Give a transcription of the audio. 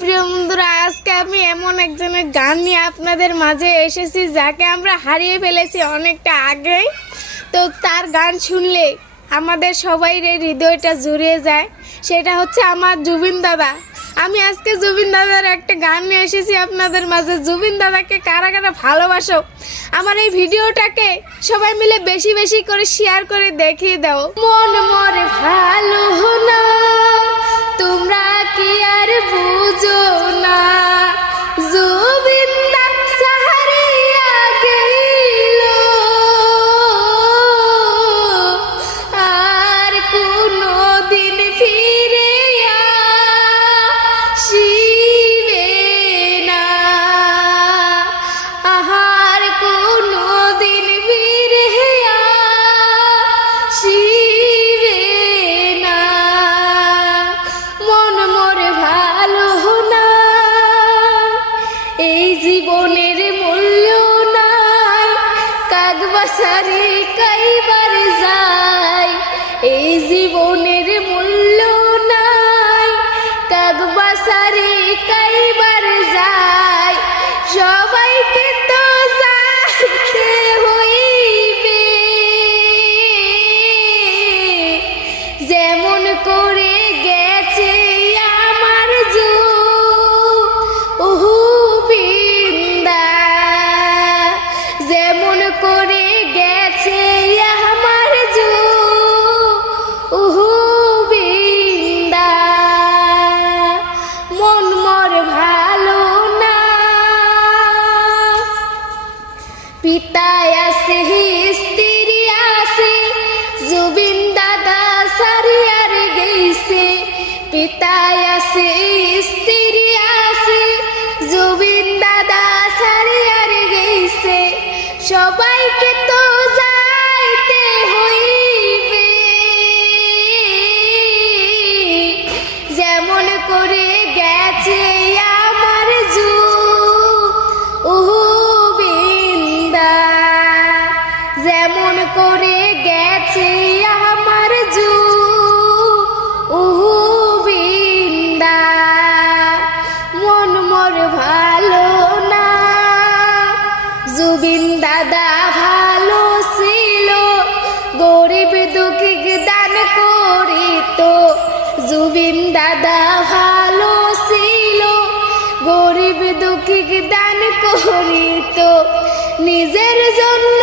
প্রিয় বন্ধুরা, আজকে আমি এমন একজনের গান নিয়ে আপনাদের মাঝে এসেছি যাকে আমরা হারিয়ে ফেলেছি অনেকটা আগেই। তো তার গান শুনলে আমাদের সবাইয়ের হৃদয়টা জুড়িয়ে যায়। সেটা হচ্ছে আমার জুবিন দাদা। আমি আজকে জুবিন দাদার একটা গান নিয়ে এসেছি আপনাদের মাঝে। জুবিন দাদাকে কারা কারা ভালোবাসো, আমার এই ভিডিওটাকে সবাই মিলে বেশি বেশি করে শেয়ার করে দেখিয়ে দাও। মন মরে ভালো না, তোমরা কি আর বুঝো না, জুবিন দা সাহারিয়া গেল, আর কোনো দিন ফিরে আসিবে না, আর কোনো দিন ফিরে আসিবে না। মন মরে ভালো না, এই জীবনের মূল্য নাই, কাকবাসারে কাইবার যায়, এই জীবনের মূল্য নাই, কাকবাসারে কাইবার যায়, সবাইকে তো যাইতে হইবে, যেমন করে গেছে আমার জুবিনদা, যেমন করে গেছে আমার জুবিনদা। মন মর ভালো না, পিতায় আছে স্ত্রী আছে, জুবিন দাদা সারিয়ার গেছে, পিতায় আছে স্ত্রী আছে, জুবিন দাদা সারিয়ার গেছে, সবাইকে তো যাইতে হইবে, যেমন করে গেছে আমার জুবিনদা, যেমন করে গেছে আমার জুবিনদা। মন মোর ভালো না, জুবিন দাদা ভালো ছিল, গরিব দুঃখীকে দান করিত, জুবিন দাদা ভালো ছিল, গরিব দুঃখীকে দান করিত, নিজের জন্য